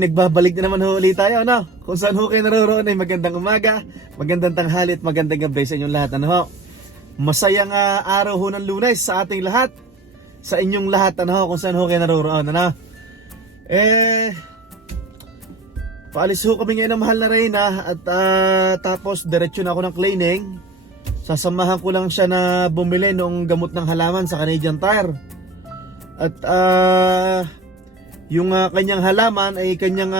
Nagbabalik na naman ho ulit tayo, ano? Kung saan ho kayo naroroon ay magandang umaga, magandang tanghali at magandang gabi sa inyong lahat, ano ho? Masayang araw ho ng Lunes sa ating lahat, sa inyong lahat, ano ho, kung saan ho kayo naroroon, ano? Paalis ho kami ngayon ng mahal na Reyna at tapos diretso na ako ng cleaning. Sasamahan ko lang siya na bumili ng gamot ng halaman sa Canadian Tire. At yung kanyang halaman ay kanyang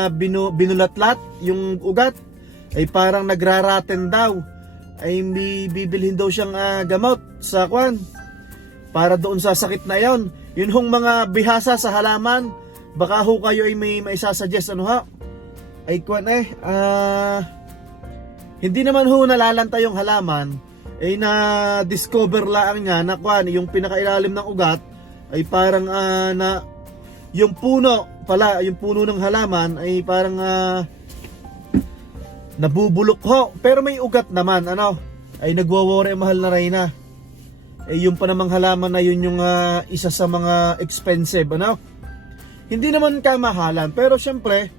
binulatlat, yung ugat ay parang nagraraten daw. Ay bibilhin daw siyang gamot sa kwan para doon sa sakit na yon. Yun hong mga bihasa sa halaman, baka ho kayo ay may maisasuggest, ano ha? Ay kwan hindi naman ho nalalanta yung halaman, ay na-discover lang nga na kwan, yung pinakailalim ng ugat ay parang yung puno pala, yung puno ng halaman ay parang nabubulok ho, pero may ugat naman, ano, ay nagwo-worry mahal na Reyna. Yung pa namang halaman na yun yung isa sa mga expensive, ano, hindi naman kamahalan, pero syempre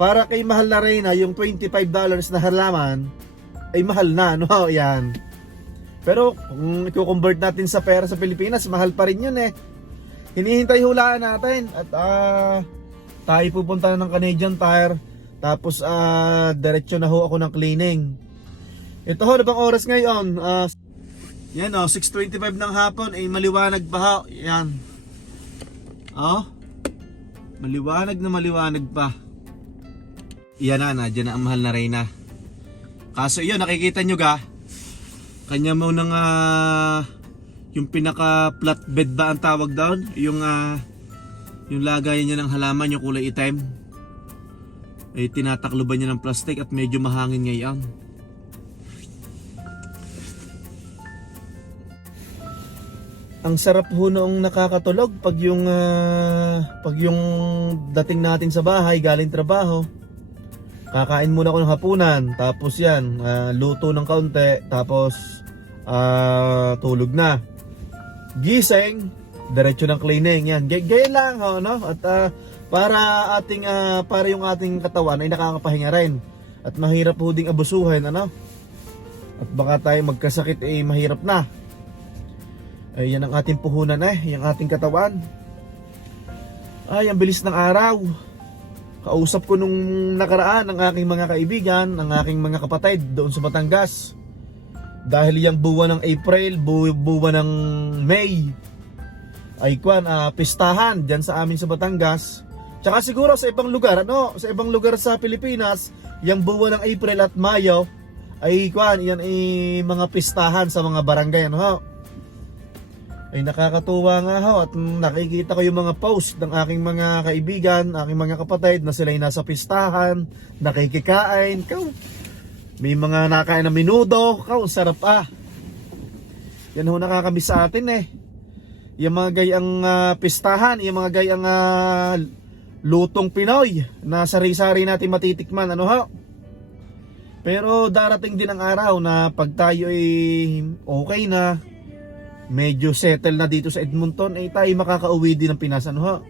para kay mahal na Reyna yung $25 na halaman ay mahal na, ano, yan. Pero kung i-convert natin sa pera sa Pilipinas, mahal pa rin yun eh. Hinihintay hulaan natin at tayo pupunta na ng Canadian Tire, tapos diretso na ho ako ng cleaning. Ito ho, na bang oras ngayon? Yan o, 6:25 ng hapon, ay maliwanag pa ho. Yan. Maliwanag na maliwanag pa. Yan na, dyan na ang mahal na Reyna. Kaso yun, nakikita nyo ga, kanya mo nang yung pinaka flatbed ba ang tawag doon, yung lagayan niya ng halaman, yung kulay itim, ay tinatakloban niya ng plastic at medyo mahangin ngayon. Ang sarap ho noong nakakatulog pag yung dating natin sa bahay galing trabaho, kakain muna ako ng hapunan, tapos yan, luto ng kaunti, tapos tulog na. Gising, diretso ng cleaning, yan. Gaya lang ho, no? At para yung ating katawan ay nakakapahinga rin. At mahirap ho ding abusuhin, ano? At baka tayo magkasakit ay mahirap na. Ay yan ang ating puhunan yung ating katawan. Ay, ang bilis ng araw. Kausap ko nung nakaraan ang aking mga kaibigan, ang aking mga kapatid doon sa Batangas. Dahil yung buwan ng April, buwan ng May, ay pistahan dyan sa amin sa Batangas. Tsaka siguro sa ibang lugar, ano, sa ibang lugar sa Pilipinas, yung buwan ng April at Mayo ay yan ay mga pistahan sa mga barangay, ano ho. Ay nakakatuwa nga ho, at nakikita ko yung mga post ng aking mga kaibigan, aking mga kapatid na sila ay nasa pistahan, nakikikain. May mga nakain na minudo, sarap yan ho nakakamiss sa atin yung mga gayang pistahan, yung mga gayang lutong Pinoy na sari-sari natin matitikman, ano ho. Pero darating din ang araw na pag tayo ay okay na, medyo settle na dito sa Edmonton, ay tayo makakauwi din ng Pinas, ano ho.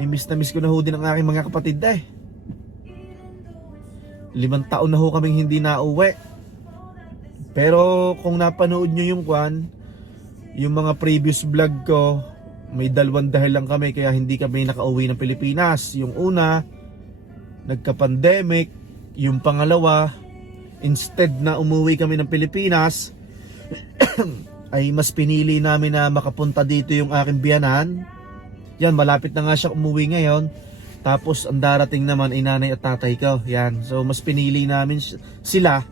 Ay miss na miss ko na ho din ang aking mga kapatid 5 taon na ho kaming hindi nauwi. Pero kung napanood nyo yung mga previous vlog ko, may dalawang dahil lang kami kaya hindi kami nakauwi ng Pilipinas. Yung una, nagka-pandemic. Yung pangalawa, instead na umuwi kami ng Pilipinas, ay mas pinili namin na makapunta dito yung aking biyanan. Yan, malapit na nga siya umuwi ngayon. Tapos ang darating naman ay nanay at tatay ko. Yan. So mas pinili namin sila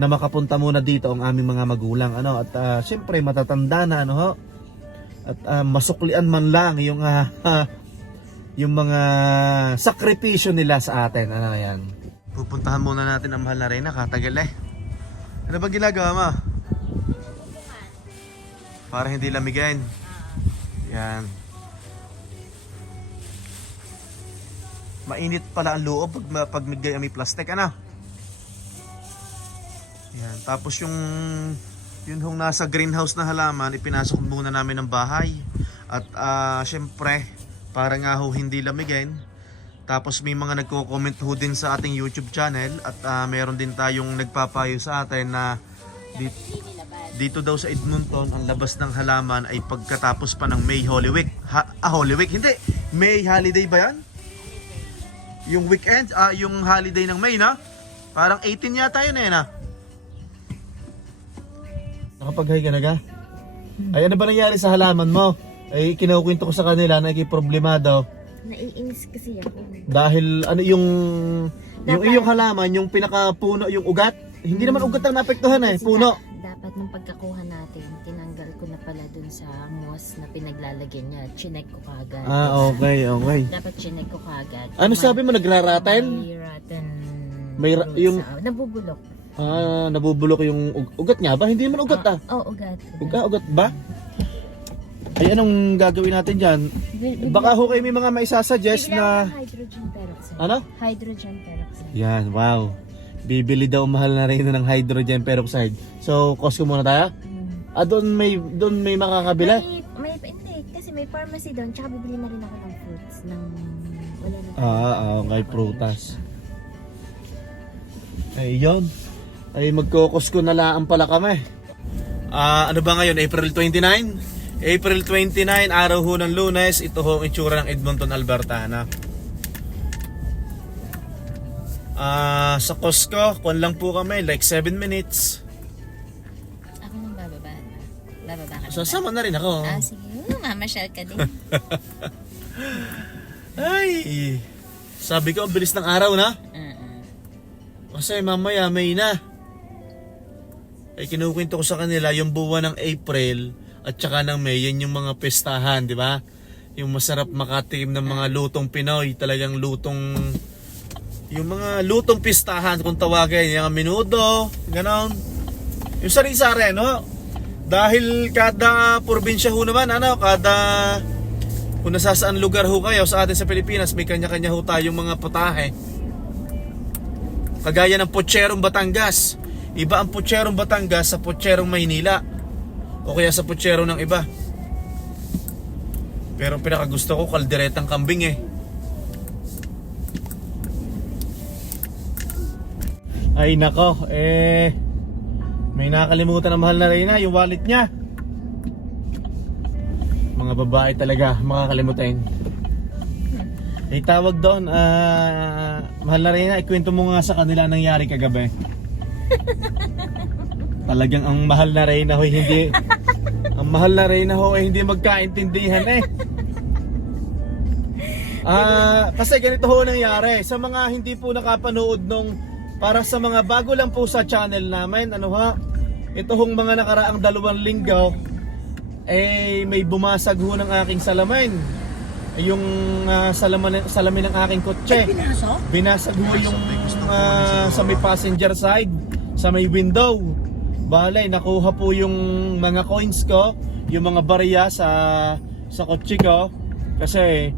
na makapunta muna dito ang aming mga magulang, ano. At syempre matatanda na, ano ho. At masuklian man lang yung yung mga sakripisyo nila sa atin. Ano yan? Pupuntahan muna natin ang mahal na Reyna, katagal eh. Ano ba ginagawa mo? Para hindi lamigin. Yan. Mainit pala ang loob pag may plastic, ano? Yan. Tapos yung hong nasa greenhouse na halaman, ipinasok muna namin ng bahay. At syempre, para nga ho hindi lamigin. Tapos may mga nagko-comment ho din sa ating YouTube channel. At meron din tayong nagpapayo sa atin na dito daw sa Edmonton, ang labas ng halaman ay pagkatapos pa ng May Holy Week. Holy Week? Hindi! May holiday ba yan? Yung weekend? Yung holiday ng May, na? Parang 18 yata yun eh, na? Nakapag-hi ka na ka? Ay, ano ba nangyari sa halaman mo? Ay, kinukwento ko sa kanila na problemado. Naiinis kasi ako. Dahil ano yung iyong halaman, yung pinakapuno, yung ugat. Hindi naman ugat ang naapektuhan eh, puno. Dapat nung pagkakuha natin, tinanggal ko na pala dun sa moss na pinaglalagyan niya. Chinek ko kagad. Okay. Dapat chinek ko kagad. Ano sabi mo, nagraraten? May rotten. Yung nabubulok. nabubulok yung ugat niya ba? Hindi naman ugat ugat. Ugat ba? Ay, anong gagawin natin dyan? Baka ho kayo may mga maisasuggest na... Hydrogen peroxide. Ano? Hydrogen peroxide. Yan, wow. Bibili daw mahal na rin ng hydrogen peroxide. So, Costco muna tayo? Doon may makakabila? Hindi, kasi may pharmacy doon. Tsaka bibili na rin ako ng fruits. Wala na. Okay, prutas. Ay, yun. Ay, magko-Costco na lang pala kami. Ano ba ngayon? April 29? April 29, araw ho ng Lunes. Ito ho ang itsura ng Edmonton, Alberta. Sa Costco, kuwan lang po kami, like 7 minutes. Ako nang bababa. Bababa ka na. Sasama na rin ako. Sige. Mamasyal ka din. Ay, sabi ko, ang bilis ng araw na. Kasi mamaya May na. Ay, kinukwento ko sa kanila yung buwan ng April at saka ng May, yan yung mga pestahan, di ba? Yung masarap makatikim ng mga lutong Pinoy, talagang yung mga lutong pistahan kung tawagin, yung menudo, ganon. Yung sari-sari, no? Dahil kada probinsya ho naman, kung nasa saan lugar ho kayo sa atin sa Pilipinas, may kanya-kanya ho tayong mga putahe. Kagaya ng Putserong Batangas. Iba ang Putserong Batangas sa Putserong Maynila. O kaya sa putsero ng iba. Pero pinakagusto ko kalderetang kambing eh. Ay nako, may nakalimutan na mahal na Reyna, yung wallet niya. Mga babae talaga makakalimutin. Ay tawag doon, mahal na Reyna, ikwento mo nga sa kanila ang nangyari kagabi. Talagang ang mahal na Reyna ho hindi ang mahal na Reyna ho ay hindi magkaintindihan eh. Kasi ganito ho nangyari sa mga hindi po nakapanood nung, para sa mga bago lang po sa channel namin, ito hong mga nakaraang 2 linggo may bumasag ho ng aking salamin. Yung salamin ng aking kotse. Binasag ho yung sa may passenger side, sa may window. Balay, nakuha po yung mga coins ko, yung mga barya sa kotse ko. Kasi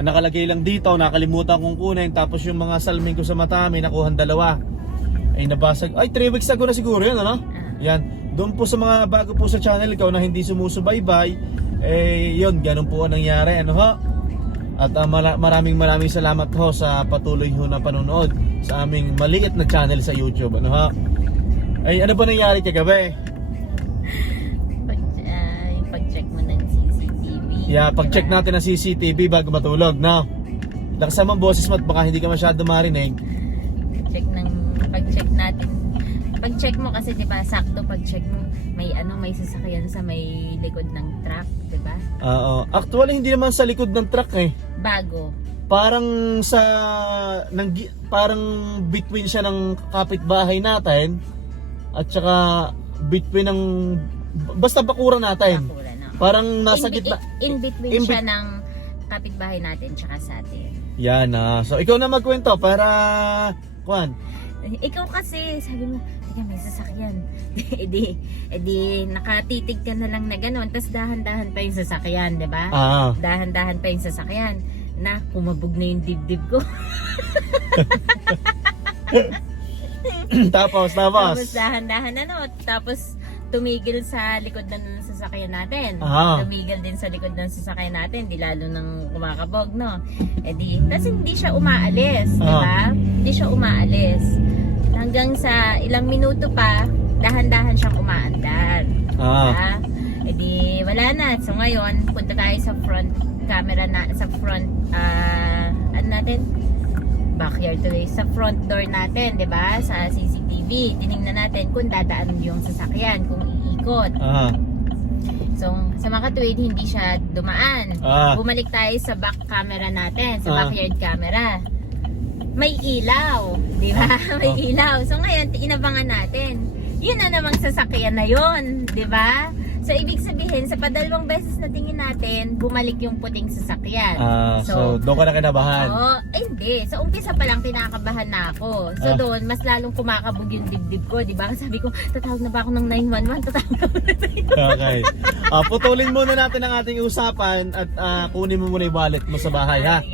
nakalagay lang dito, nakalimutan kong kunin. Tapos yung mga salamin ko sa mata, may nakuha 2. Ay nabasag. Ay, 3 weeks ago na siguro yun, Yan. Doon po sa mga bago po sa channel ko na hindi sumusubaybay, yun, ganun po ang nangyari, At maraming salamat ho sa patuloy ho na panonood sa aming maliit na channel sa YouTube, Ay, ano ba nangyari kagabi? Yung pag-check mo ng CCTV. Yeah, pag-check natin ng CCTV bago matulog, Laksan mo ang boses mo at baka hindi ka masyado marinig. Pag-check natin. Pag-check mo kasi 'di ba, sakto pag-check mo may sasakyan sa may likod ng truck, 'di ba? Oo. Actually hindi naman sa likod ng truck eh. Bago. Parang parang between siya ng kapitbahay natin at saka between ng basta bakuran natin. Bakura na. Parang nasa gitna. In between siya ng kapitbahay natin tsaka sa atin. Yan so ikaw na magkwento para Kwan. Ikaw kasi, sabi mo, teka, may sasakyan. edi, nakatitig ka na lang na gano'n, tapos dahan-dahan pa yung sasakyan, di ba? Dahan-dahan pa yung sasakyan. Na, kumabog na yung dibdib ko. Tapos dahan-dahan tapos tumigil sa likod ng sasakyan natin. Tumigil din sa likod ng sasakyan natin, di lalo nang kumakabog, no? Tapos hindi siya umaalis, di ba? Hindi siya umaalis. Hanggang sa ilang minuto pa, dahan-dahan siyang umaandar. Diba? Wala na. So ngayon, punta tayo sa front camera sa front, backyard today, sa front door natin, 'di ba? Sa CCTV, tiningnan natin kung dadaan yung sasakyan, kung iikot. So, sa makatuwid hindi siya dumaan. Bumalik tayo sa back camera natin, sa backyard camera. May ilaw, 'di ba? May ilaw. So ngayon, inabangan natin. Yun na namang sasakyan na 'yon, 'di ba? So, ibig sabihin, sa padalawang beses na tingin natin, bumalik yung puting sasakyan. So doon ka na kinabahan? Hindi. Sa umpisa pa lang, kinakabahan na ako. So, doon, mas lalong kumakabog yung dibdib ko. Diba? Sabi ko, tatawag na ba ako ng 911? Tatawag na ako ng 911. Okay. Putulin muna natin ang ating usapan at kunin mo muna yung wallet mo sa bahay, ha?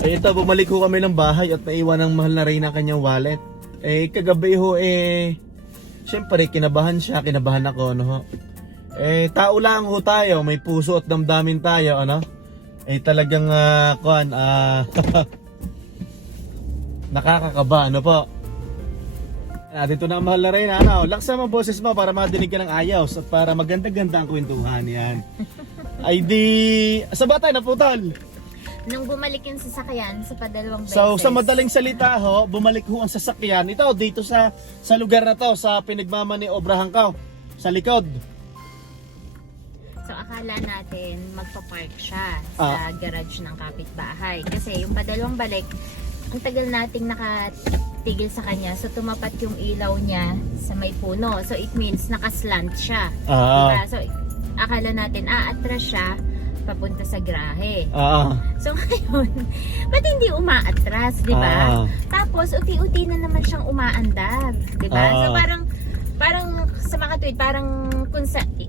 Sige. Ito, bumalik ho kami ng bahay at naiwan ng mahal na Reyna kanyang wallet. Kagabi ho, syempre, kinabahan siya, kinabahan ako, no ho? Tao lang ho tayo, may puso at damdamin tayo, ano? Talagang nakakakaba, ano po? Dito na ang mahal na Reyna, ano? Laksan mo boses mo para madinig ka ng ayos at para maganda-ganda ang kwentuhan, yan. Sa batay na putol. Nung bumalik yung sasakyan sa padalawang beses. So, sa madaling salita ho, bumalik ho ang sasakyan. Ito, dito sa lugar na to, sa pinagmamani-obrahan ko, sa likod. So, akala natin magpa-park siya sa garage ng kapitbahay. Kasi yung padalawang balik, ang tagal nating nakatigil sa kanya. So, tumapat yung ilaw niya sa may puno. So, it means nakaslant siya. Diba? So, akala natin, atras siya papunta sa garahe. So, ngayon, ba't hindi umaatras, diba? Tapos, uti-uti na naman siyang umaandar. Diba? So, parang sa makatuwid, parang kung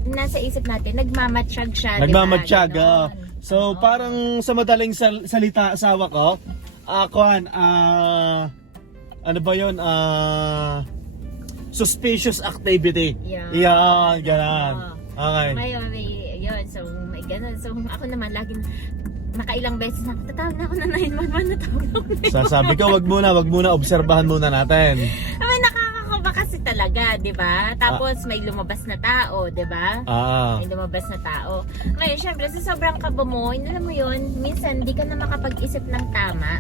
nasa isip natin, nagmamatsyag siya. Nagmamatsyag, diba? So, parang sa madaling salita, asawa ko, ano ba yun? Suspicious activity. Yeah, ganun. Okay. Yun, so may ganun. So, ako naman, laging nakailang beses na, tatawag na ako na 911, natawag na ako na 911. Sabi ko, wag muna, obserbahan muna natin. Ay, nakakakaba kasi talaga, di ba? Tapos may lumabas na tao, di ba? May lumabas na tao. Ngayon, syempre, sa sobrang kaba mo, alam mo yun, minsan di ka na makapag-isip ng tama.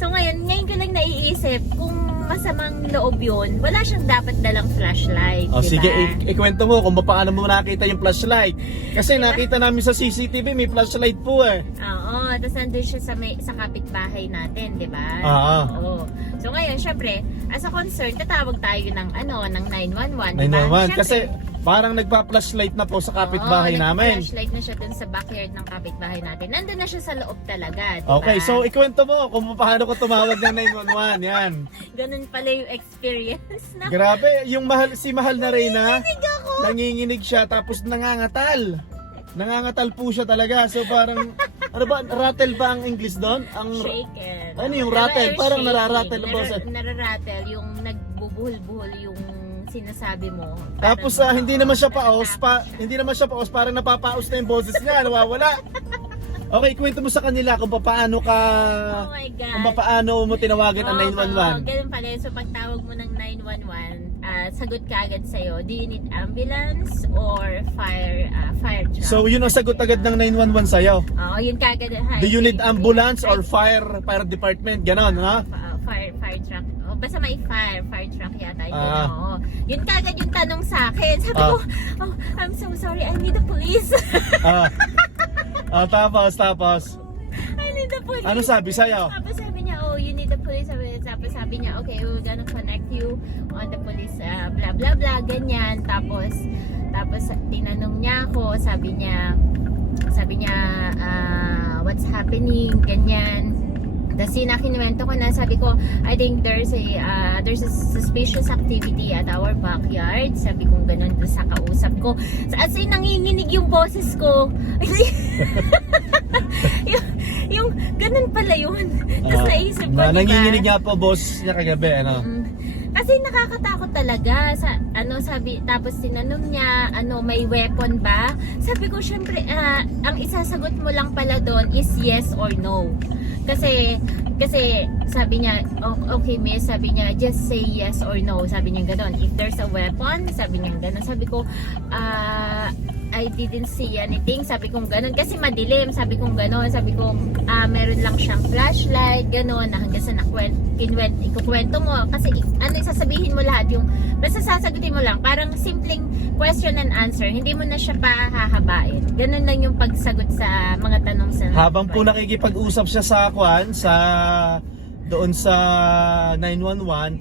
So ngayon ko lang naiisip, kung masamang loob yun, wala siyang dapat dalang flashlight, diba? Sige, ikwento mo kung paano mo nakita yung flashlight. Kasi nakita namin sa CCTV, may flashlight po Oo, tapos nandun siya sa kapitbahay natin, di ba? Oo. So ngayon, syempre, as a concern, tatawag tayo ng 911, diba? 911, kasi parang nagpa-flashlight na po sa kapitbahay namin. Flashlight na siya dun sa backyard ng kapitbahay natin. Nandun na siya sa loob talaga, diba? Okay, so ikwento mo kung paano ko tumawag ng 911, yan. Ganun pala yung experience na. Grabe, si mahal na Reyna, nanginginig siya tapos nangangatal. Nangangatal po siya talaga. So parang, ano ba, rattle ba ang English doon? Shaken. Ano yung rattle? Parang nararattle ba? Nararattle, yung nagbubuhol-buhol yung sinasabi mo. Tapos hindi naman siya paos, parang napapaos na yung boses niya, nawawala. Okay, kwento mo sa kanila kung paano ka, oh my God, kung paano mo tinawagan ang 911. Ganun pala. So pagtawag mo ng 911, sagot ka agad sa'yo, do you need ambulance or fire truck? So yun ang sagot agad ng 911 sa'yo? Oo, yun kagad. Do you need ambulance or fire department? Ganon, ha? Fire truck. Basta may fire truck yata. Yun kagad yung tanong sa akin. Sabi ko, I'm so sorry, I need the police. Tapos. I need the police. Ano sabi sa'yo? Tapos sabi niya, you need the police. Tapos sabi niya, okay, we're gonna connect you on the police, blah blah blah, ganyan. Tapos tinanong niya ako, sabi niya, sabi niya, what's happening, ganyan. Tapos kinuwento ko na, sabi ko, I think there's a suspicious activity at our backyard. Sabi ko ganun doon sa kausap ko. As in, nanginginig yung boses ko. yung ganun pala yun. Tapos naisip ko, diba? Nanginginig nga po boss niya kagabi, ano? Kasi nakakatakot talaga. Tapos tinanong niya, may weapon ba? Sabi ko, syempre, ang isasagot mo lang pala doon is yes or no. Kasi sabi niya, okay miss, sabi niya, just say yes or no. Sabi niya gano'n. If there's a weapon, sabi niya gano'n. Sabi ko, I didn't see anything. Sabi ko gano'n. Kasi madilim. Sabi ko gano'n. Sabi ko, meron lang siyang flashlight, gano'n. Na hanggang sa ikukwento mo. Kasi sasabihin mo lahat yung, basta sasagutin mo lang. Parang simpleng question and answer. Hindi mo na siya pahahabain. Gano'n lang yung pagsagot sa mga tanong sa... Habang po nakikipag-usap siya sa doon sa 911,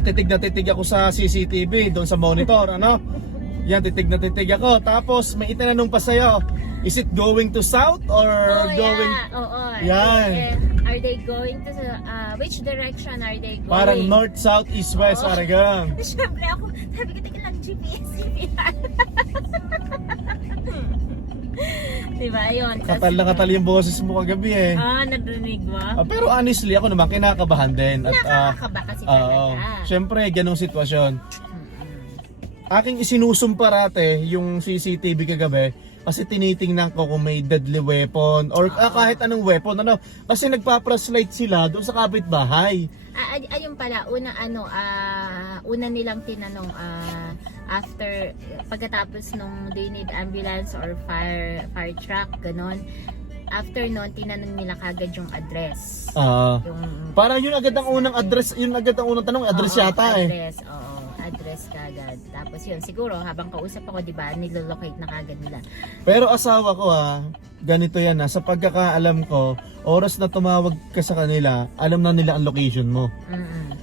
titig na titig ako sa CCTV doon sa monitor, ano? Yan, titig na titig ako. Tapos may itinanong pa sa'yo, is it going to south or going? Oo. Yan. Are they going to which direction are they going? Parang north, south, east, west, Aragang. Siyempre ako, sabi ko, tingin lang GPS. Diba, yun. Katal na katal yung boses mo kagabi eh. Narinig mo? Pero honestly, ako naman kinakabahan din. Nakakaba kasi talaga. Siyempre, ganong sitwasyon. Aking isinusumpara yung CCTV kagabi kasi tinitingnan ko kung may deadly weapon or kahit anong weapon, ano. Kasi nagpa-flashlight sila doon sa kapitbahay. Ayun pala, una nilang tinanong after, pagkatapos nung they need ambulance or fire truck, ganon. After nun, tinanong nila kagad yung address. Parang yun agad ang unang address, yun agad ang unang tanong, address yata address, address kagad. Tapos yun, siguro habang kausap ako, di ba, nilolocate na kagad nila. Pero asawa ko ganito yan sa pagkakaalam ko, oras na tumawag ka sa kanila, alam na nila ang location mo.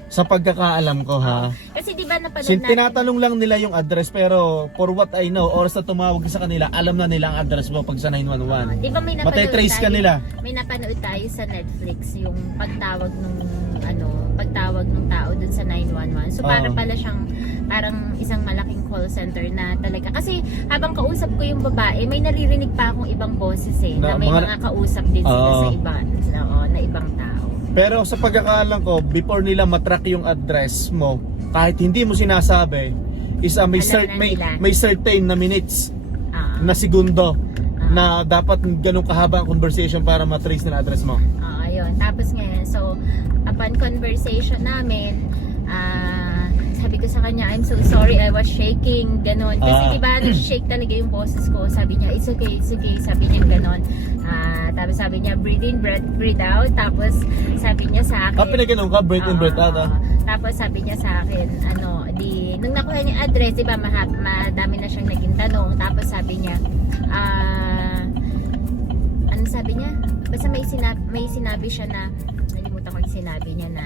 Sa pagkakaalam ko Kasi di ba napanood natin? Tinatanong lang nila yung address pero for what I know, oras na tumawag ka sa kanila, alam na nila ang address mo pag sa 911. Di ba may napanood Matitrace ka nila. May napanood tayo sa Netflix yung pagtawag nung tao dun sa 911. So para pala siyang parang isang malaking call center na talaga. Kasi habang kausap ko yung babae, may naririnig pa akong ibang boses na may mga kausap din sila sa iba, na ibang tao. Pero sa pagkakaalam ko, before nila matrack yung address mo, kahit hindi mo sinasabi, is may certain na minutes na segundo na dapat ganun kahaba ang conversation para matrace na address mo. Ayun. Tapos ngayon, so upon conversation namin, sabi ko sa kanya, I'm so sorry, I was shaking, ganon. Kasi diba, nag-shake talaga yung boses ko. Sabi niya, it's okay, sabi niya ganon. Tapos sabi niya, breathe in, breathe out. Tapos sabi niya sa akin, pinaganon ka, breathe in, breathe out Tapos sabi niya sa akin, nung nakuha niya address, diba, madami na siyang naging tanong. Tapos sabi niya, ano sabi niya? Basta may sinabi siya na, nalimutan ko yung sinabi niya na,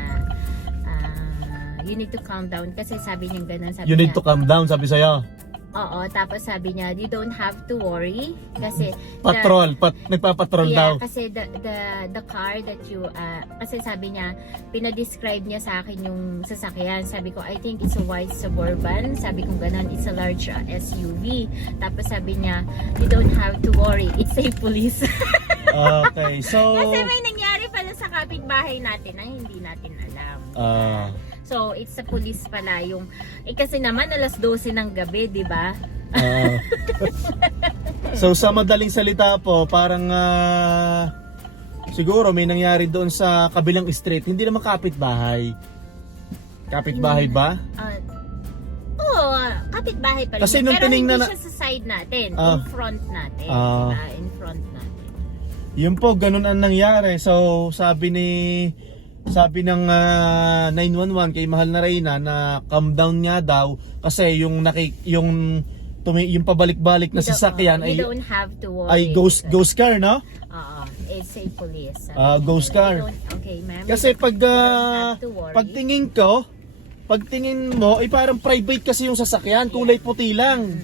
you need to calm down. Kasi sabi niya gano'n. You need to calm down, sabi sa'yo. Oo, tapos sabi niya, you don't have to worry. Kasi nagpapatrol daw. Kasi the car that you, kasi sabi niya, pinadescribe niya sa akin yung sasakyan. Sabi ko, I think it's a white Suburban. Sabi ko gano'n, it's a large SUV. Tapos sabi niya, you don't have to worry, it's a police. Okay, so... Kasi may nangyari pala sa kapitbahay natin na hindi natin alam. So, it's sa police pala yung... kasi naman, alas 12 ng gabi, di ba? So, sa madaling salita po, parang... siguro may nangyari doon sa kabilang street. Hindi naman kapitbahay. Kapitbahay ba? Oo, kapitbahay pala. Kasi nung pero tinignan hindi siya sa side natin. In front natin. Diba? In front natin. Yun po, ganun ang nangyari. So, sabi ng 911 kay Mahal na Reyna na calm down niya daw kasi yung pabalik-balik na sasakyan you don't have to worry. ay ghost car, no? It's a police. Ghost car. Okay, ma'am. Kasi pagtingin mo ay parang private kasi yung sasakyan, kulay puti lang.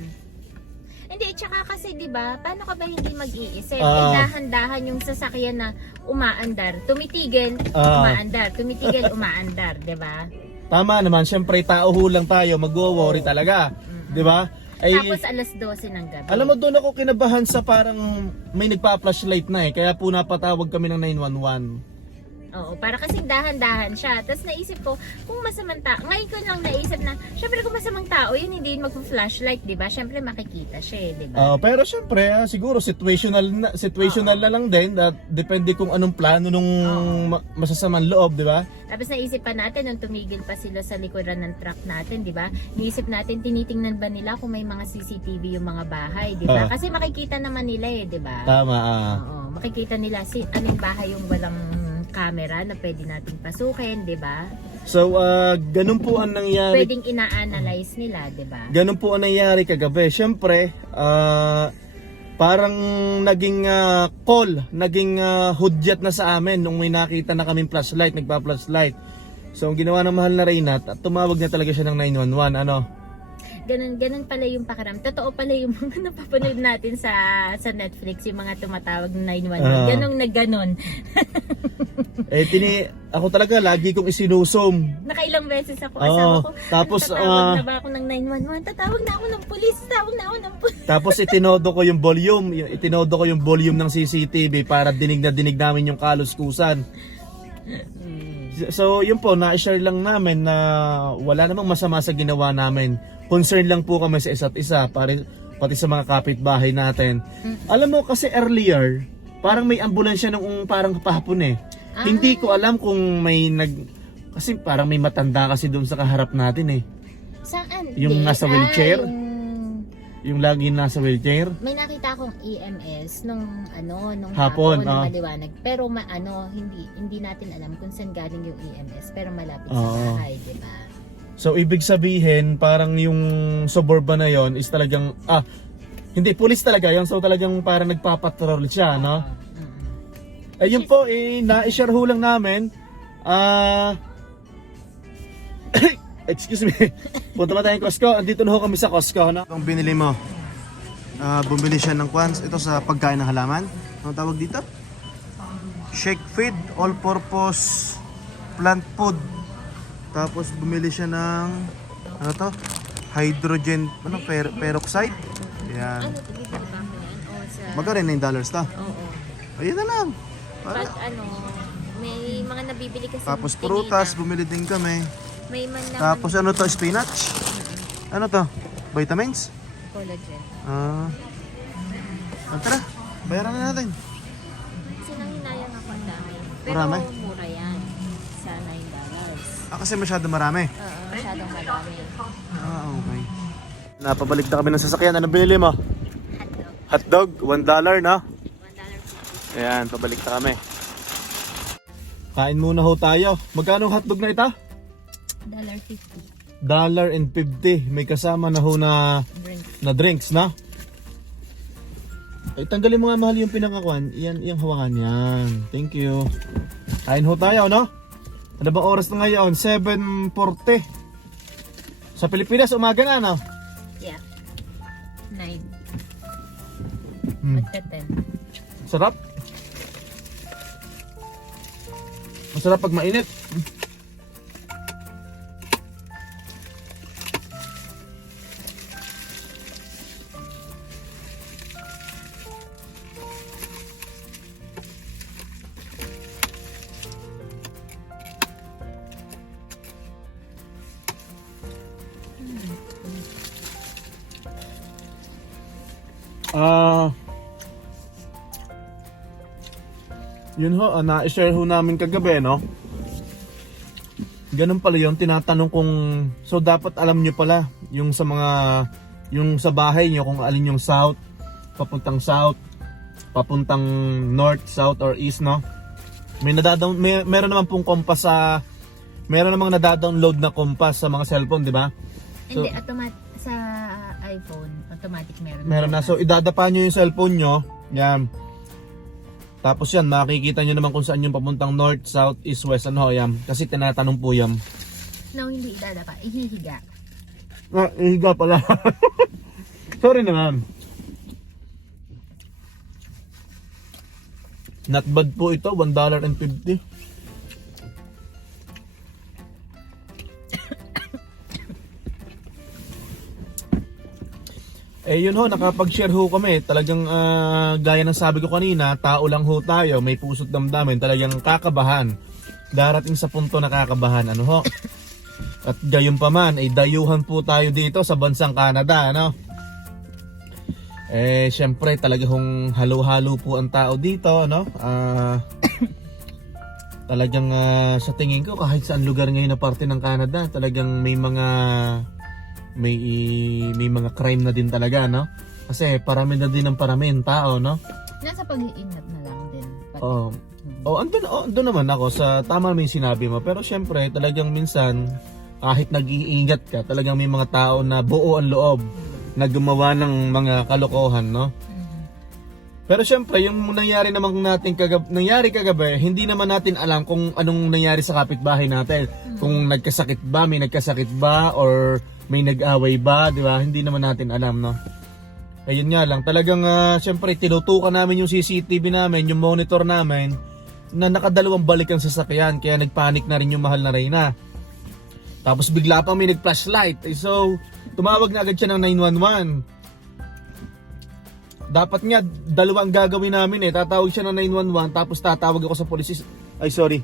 Hindi, tsaka kasi 'di ba, paano ka ba hindi mag-iisip? Ah. Dahan-dahan yung sasakyan na umaandar, tumitigil, Ah. umaandar, tumitigil, umaandar, 'di ba? Tama naman, syempre tao ho lang tayo, magwo-worry talaga. 'Di ba? Ay, Tapos alas 12 ng gabi. alam mo doon ako kinabahan sa parang may nagpa-flashlight na kaya po napatawag kami ng 911. Oo, para kasing dahan-dahan siya. Tapos naisip ko, kung masamang tao, ngayon ko lang naisip na, syempre kung masamang tao, yun hindi yun magpa-flashlight, di ba? Syempre makikita siya, di ba? Pero syempre, siguro situational na lang din at depende kung anong plano nung masasamang loob, di ba? Tapos naisip pa natin, nung tumigil pa sila sa likuran ng truck natin, di ba? Naisip natin, tinitingnan ba nila kung may mga CCTV yung mga bahay, di ba? Kasi makikita naman nila di ba? Tama. Oo, makikita nila anong bahay yung walang camera na pwede nating pasukin, di ba? So, ganun po ang nangyari. Pwedeng ina-analyze nila, di ba? Ganun po ang nangyari kagabi. Syempre, parang naging call, naging hudyat na sa amin nung may nakita na kaming flashlight, nagpa-flashlight. So, ang ginawa ng mahal na Reynat, at tumawag na talaga siya ng 911, ano? Ganun pala yung pakiram. Totoo pala yung mga napapanood natin sa Netflix, yung mga tumatawag ng 911. Ganun na ganun. Ako talaga, lagi kong isinusum. Nakailang beses ako, asawa ko. Tapos, tatawag na ba ako ng 911? Tatawag na ako ng pulis. Tatawag na ako ng pulis. Tapos itinodo ko yung volume. Itinodo ko yung volume ng CCTV para dinig na dinig namin yung kaluskusan. So yun po, na-share lang namin na wala namang masama sa ginawa namin. Concern lang po kami sa isa't isa, pati sa mga kapitbahay natin. Alam mo kasi earlier, parang may ambulansya nung parang kahapon Hindi ko alam kung kasi parang may matanda kasi doon sa kaharap natin Saan? Yung nasa wheelchair? Yung Yung lagi nasa wheelchair. may nakita akong EMS nung Hapon, nung maliwanag. Pero hindi natin alam kung saan galing yung EMS, pero malapit sa bahay, 'di ba? So ibig sabihin parang yung suburban na yon is talagang hindi police talaga yon, so talagang parang nagpapatrol siya, no? Ayun po, na-share ho lang namin. Excuse me. Punta ba tayong Costco? Andito na ho kami sa Costco, no? Ang binili mo? Bumili siya ng kwans. Ito sa pagkain ng halaman. Ano tawag dito? Shake feed, all-purpose plant food. Tapos bumili siya ng ano to? Hydrogen, peroxide. Yan. Bibili ba ako yan? O sa... Magkano $9 to? Oo. Ayun na lang. Pag may mga nabibili kasi. Tapos prutas, bumili din kami. May man lang Tapos ano to? Spinach? Ano to? Vitamins? collagen. Tara, bayaran na natin. Kasi nanghinayang ako ang dami. Pero Marami? mura yan. Sa $9. Kasi masyado marami. Oo, masyadong marami. Okay. Napabalik na kami ng sasakyan. Ano binili mo? Hotdog. Hotdog, $1 na. $1.50. Ayan, pabalik na kami. Kain muna ho tayo. Magkano hotdog na ito? $1.50. $1.50. May kasama na ho na drinks, na? Ay, tanggalin mo nga mahal yung pinakakuan. Yan, yung hawakan yan. Thank you. Kain ho tayo, no? Ano bang oras na ngayon? 7:40. Sa Pilipinas, umaga na, no? Yeah. 9. Hmm. Magka 10. Sarap. Masarap pag mainit. Yun ho, na-share ho namin kagabi, no? Ganun pala yun, tinatanong kung, so dapat alam nyo pala, yung sa mga, yung sa bahay nyo, kung alin yung south, papuntang north, south, or east, no? Meron naman pong compass meron namang nadadownload na compass sa mga cellphone, di ba? So, Hindi, sa iPhone, automatic meron. meron na. So, idadapa nyo yung cellphone nyo. Yan. Tapos yan, makikita nyo naman kung saan yung papuntang north, south, east, west, ano yan. Kasi tinatanong po yan. No, hindi idadapa. Ihihiga. Ihiga pala. Sorry naman. Not bad po ito, $1.50. Eh yun ho, nakapag-share ho kami. Talagang gaya ng sabi ko kanina, tao lang ho tayo, may puso't damdamin, talagang kakabahan. Darating sa punto na kakabahan, ano ho. At gayon pa man, ay dayuhan po tayo dito sa bansang Canada, ano. Eh syempre talaga hong halo-halo po ang tao dito, no. Talagang sa tingin ko kahit saan lugar ngayon na parte ng Canada, talagang may mga crime na din talaga, no? Kasi parami na din ang parami ng tao, no? Nasa pag-iingat na lang din. Andun naman ako sa tama naman yung sinabi mo. Pero syempre, talagang minsan, kahit nag-iingat ka, talagang may mga tao na buo ang loob na gumawa ng mga kalokohan, no? Pero syempre, yung nangyari naman nangyari kagabi, hindi naman natin alam kung anong nangyari sa kapitbahay natin. Kung may nagkasakit ba, or may nag-away ba, di ba? Hindi naman natin alam, no? Ayun nga lang, talagang syempre tinutukan namin yung CCTV namin, yung monitor namin, na nakadalawang balik ang sasakyan, kaya nagpanik na rin yung mahal na Reyna. Tapos bigla pang may nag-flashlight, so tumawag na agad siya ng 911. Dapat nga, dalawang gagawin namin eh. Tatawag siya ng 911, tapos tatawag ako sa police. Ay, sorry.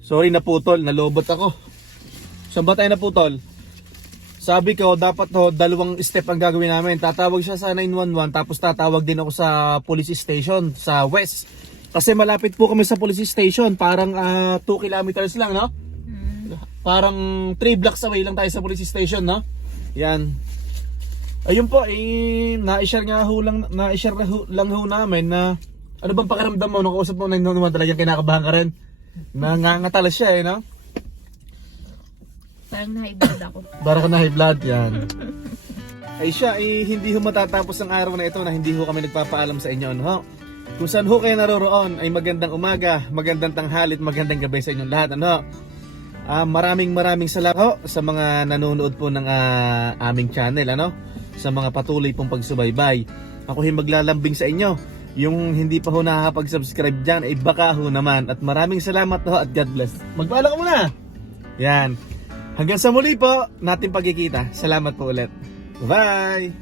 Sorry, naputol. Nalobot ako. Saan ba tayo naputol? Sabi ko, dapat dalawang step ang gagawin namin. Tatawag siya sa 911, tapos tatawag din ako sa police station sa West. Kasi malapit po kami sa police station. Parang 2 kilometers lang, no? Parang 3 blocks away lang tayo sa police station, no? Yan. Ayun po, na-share lang ho namin na ano bang pakiramdam mo nung kausap mo na naman talagang kinakabahan ka rin? Nangangatalas siya no? Parang na-high blood ako. Parang na-high blood, yan. Ay siya, hindi ho matatapos ang araw na ito na hindi ho kami nagpapaalam sa inyo, no? Kung saan ho kayo naroroon ay magandang umaga, magandang tanghali at magandang gabi sa inyong lahat, ano? Maraming salamat ho sa mga nanonood po ng aming channel, ano? Sa mga patuloy pong pagsubaybay. Ako maglalambing sa inyo. Yung hindi pa ho nakakapag-subscribe dyan, ay baka ho naman. At maraming salamat ho at God bless. Magpaalam ka muna. Yan. Hanggang sa muli po natin pagkikita. Salamat po ulit. Bye!